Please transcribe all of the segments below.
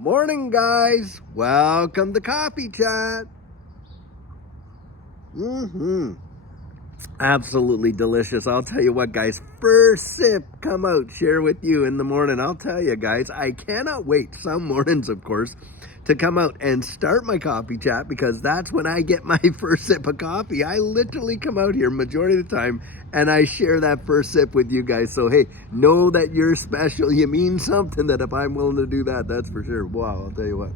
Morning, guys. Welcome to Coffee Chat. Absolutely delicious. I'll tell you what, guys. First sip, come out, share with you in the morning. I'll tell you, guys, I cannot wait. Some mornings, of course, to come out and start my coffee chat because that's when I get my first sip of coffee. I literally come out here majority of the time and I share that first sip with you guys. So, hey, know that you're special. You mean something that if I'm willing to do that, that's for sure. Wow, I'll tell you what.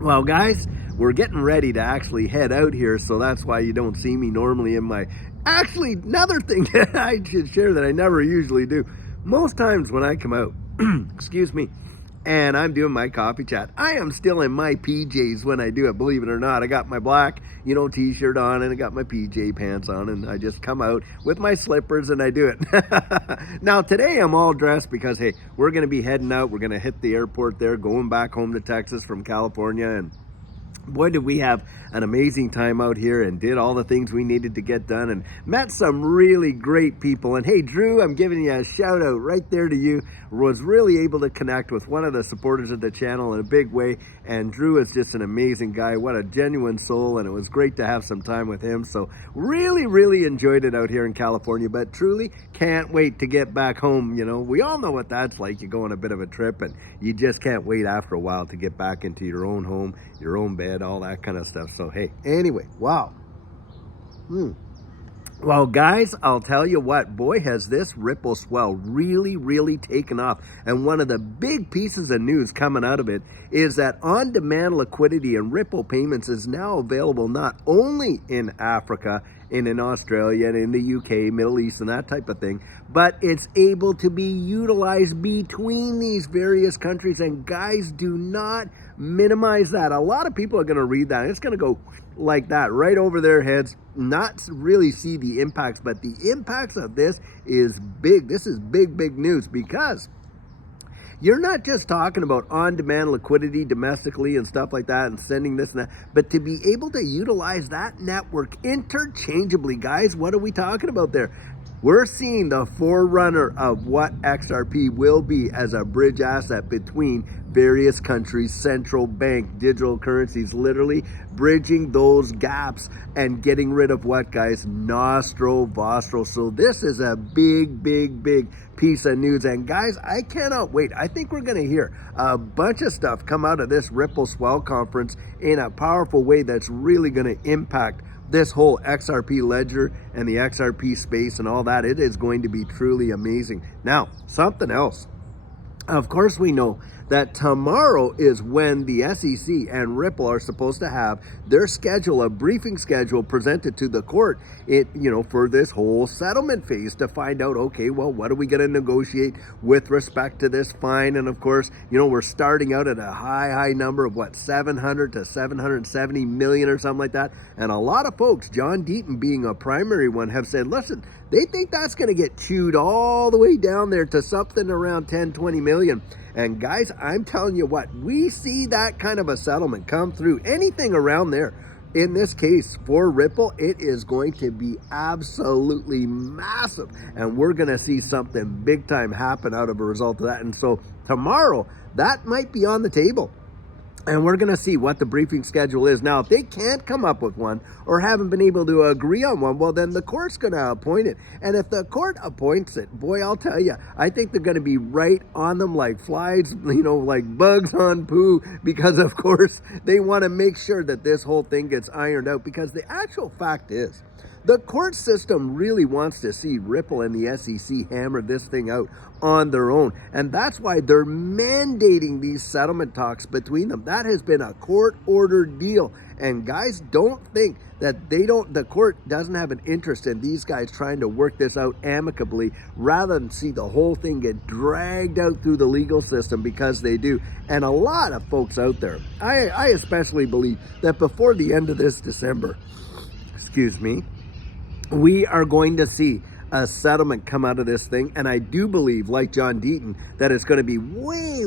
Well, guys, we're getting ready to actually head out here, so that's why you don't see me normally in my... Actually, another thing that I should share that I never usually do. Most times when I come out, excuse me, and I'm doing my coffee chat, I am still in my PJs when I do it, believe it or not. I got my black, t-shirt on, and I got my PJ pants on, and I just come out with my slippers, and I do it. Now, today I'm all dressed because, hey, we're going to be heading out. We're going to hit the airport there, going back home to Texas from California, and boy, did we have an amazing time out here and did all the things we needed to get done and met some really great people. And hey, Drew, I'm giving you a shout out right there to you. Was really able to connect with one of the supporters of the channel in a big way. And Drew is just an amazing guy. What a genuine soul. And it was great to have some time with him. So really enjoyed it out here in California, but truly can't wait to get back home. We all know what that's like. You go on a bit of a trip and you just can't wait after a while to get back into your own home, your own bed, all that kind of stuff. So hey, anyway, wow. Well, guys, I'll tell you what, boy, has this Ripple Swell really taken off. And one of the big pieces of news coming out of it is that on-demand liquidity and Ripple payments is now available not only in Africa and in Australia and in the UK, Middle East, and that type of thing, but it's able to be utilized between these various countries. And guys, do not minimize that. A lot of people are going to read that. It's going to go like that right over their heads, not really see the impacts, but the impacts of this is big. This is big news because you're not just talking about on-demand liquidity domestically and stuff like that and sending this and that, but to be able to utilize that network interchangeably. Guys, what are we talking about there? We're seeing the forerunner of what XRP will be as a bridge asset between various countries, central bank, digital currencies, literally bridging those gaps and getting rid of what, guys? Nostro Vostro. So this is a big piece of news. And guys, I cannot wait. I think we're going to hear a bunch of stuff come out of this Ripple Swell conference in a powerful way that's really going to impact this whole XRP ledger and the XRP space and all that. It is going to be truly amazing. Now, something else. Of course, we know that tomorrow is when the SEC and Ripple are supposed to have their schedule, a briefing schedule presented to the court, for this whole settlement phase to find out, okay, well, what are we going to negotiate with respect to this fine? And of course, we're starting out at a high number of what, 700 to 770 million or something like that. And a lot of folks, John Deaton being a primary one, have said, listen, they think that's going to get chewed all the way down there to something around 10, 20 million. And guys, I'm telling you what, we see that kind of a settlement come through, anything around there. In this case, for Ripple, it is going to be absolutely massive. And we're going to see something big time happen out of a result of that. And so tomorrow, that might be on the table. And we're going to see what the briefing schedule is. Now, if they can't come up with one or haven't been able to agree on one, well, then the court's going to appoint it. And if the court appoints it, boy, I'll tell you, I think they're going to be right on them like flies, like bugs on poo, because, of course, they want to make sure that this whole thing gets ironed out. Because the actual fact is, the court system really wants to see Ripple and the SEC hammer this thing out on their own. And that's why they're mandating these settlement talks between them. That has been a court-ordered deal. And guys, don't think that the court doesn't have an interest in these guys trying to work this out amicably rather than see the whole thing get dragged out through the legal system, because they do. And a lot of folks out there, I especially believe that before the end of this December, we are going to see a settlement come out of this thing. And I do believe, like John Deaton, that it's going to be way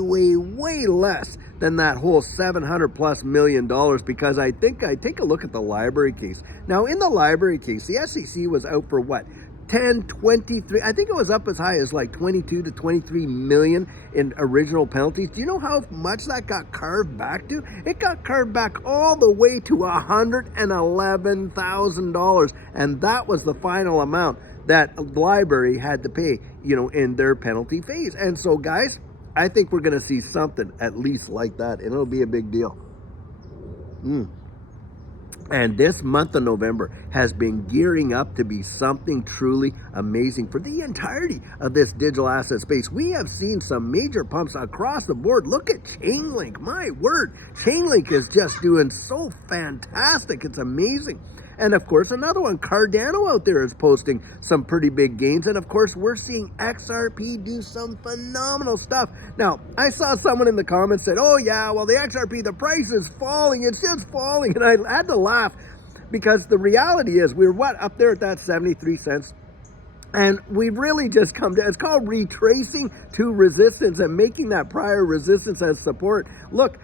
less than that whole $700+ million, because I think I take a look at the library case. Now, in the library case, the SEC was out for what? 10, 23, I think it was up as high as like 22 to 23 million in original penalties. Do you know how much that got carved back to? It got carved back all the way to $111,000. And that was the final amount that the library had to pay, in their penalty phase. And so, guys, I think we're going to see something at least like that, and it'll be a big deal. And this month of November has been gearing up to be something truly amazing for the entirety of this digital asset space. We have seen some major pumps across the board. Look at Chainlink. My word, Chainlink is just doing so fantastic. It's amazing. And of course, another one, Cardano out there is posting some pretty big gains. And of course, we're seeing XRP do some phenomenal stuff. Now, I saw someone in the comments said, oh yeah, well the XRP, the price is falling. It's just falling. And I had to laugh because the reality is we're up there at that 73 cents. And we've really just come to, it's called retracing to resistance and making that prior resistance as support. Look,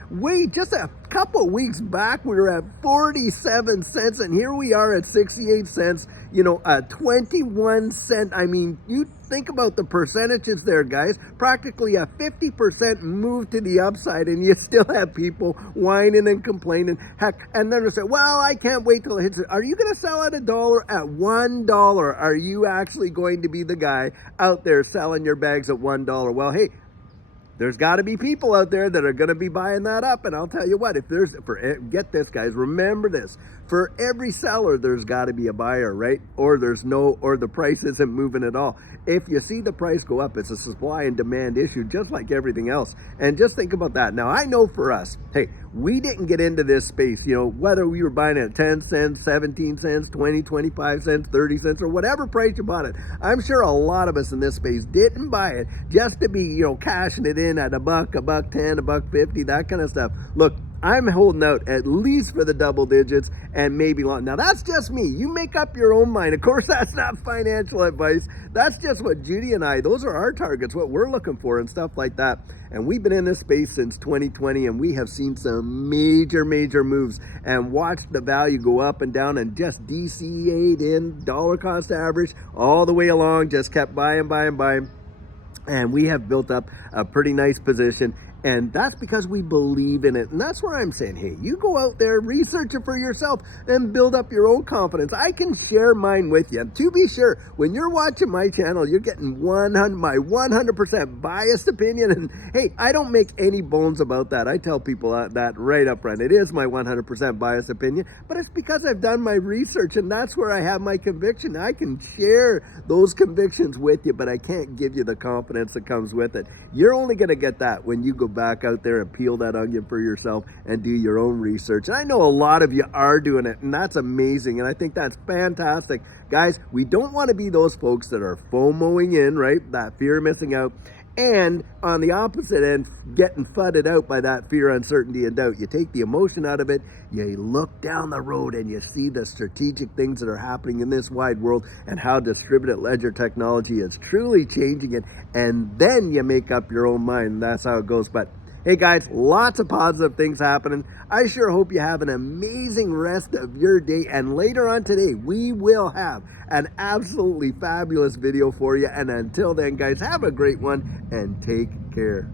just a couple weeks back, we were at 47 cents, and here we are at 68 cents, a 21 cent. I mean, you think about the percentages there, guys. Practically a 50% move to the upside, and you still have people whining and complaining. Heck, and then they say, well, I can't wait till it hits it. Are you going to sell at $1? At $1? Are you actually going to be the guy out there selling your bags at $1? Well, hey, there's got to be people out there that are going to be buying that up. And I'll tell you what, get this, guys, remember this. For every seller, there's got to be a buyer, right? Or the price isn't moving at all. If you see the price go up, it's a supply and demand issue, just like everything else. And just think about that. Now, I know for us, hey, we didn't get into this space, whether we were buying it at 10 cents, 17 cents, 20, 25 cents, 30 cents, or whatever price you bought it. I'm sure a lot of us in this space didn't buy it just to be, cashing it in at $1, $1.10, $1.50, that kind of stuff. Look, I'm holding out at least for the double digits and maybe long. Now, that's just me. You make up your own mind. Of course, that's not financial advice. That's just what Judy and I, those are our targets, what we're looking for and stuff like that. And we've been in this space since 2020, and we have seen some major moves and watched the value go up and down and just DCA'd in dollar cost average all the way along, just kept buying. And we have built up a pretty nice position. And that's because we believe in it. And that's where I'm saying, hey, you go out there, research it for yourself, and build up your own confidence. I can share mine with you. To be sure, when you're watching my channel, you're getting my 100% biased opinion. And hey, I don't make any bones about that. I tell people that right up front. It is my 100% biased opinion, but it's because I've done my research, and that's where I have my conviction. I can share those convictions with you, but I can't give you the confidence that comes with it. You're only going to get that when you go back out there and peel that onion for yourself and do your own research. And I know a lot of you are doing it, and that's amazing, and I think that's fantastic. Guys, we don't want to be those folks that are FOMOing in, right? That fear of missing out. And on the opposite end, getting fudded out by that fear, uncertainty, and doubt. You take the emotion out of it, you look down the road and you see the strategic things that are happening in this wide world and how distributed ledger technology is truly changing it. And then you make up your own mind. And that's how it goes. But hey guys, lots of positive things happening. I sure hope you have an amazing rest of your day. And later on today, we will have an absolutely fabulous video for you. And until then, guys, have a great one and take care.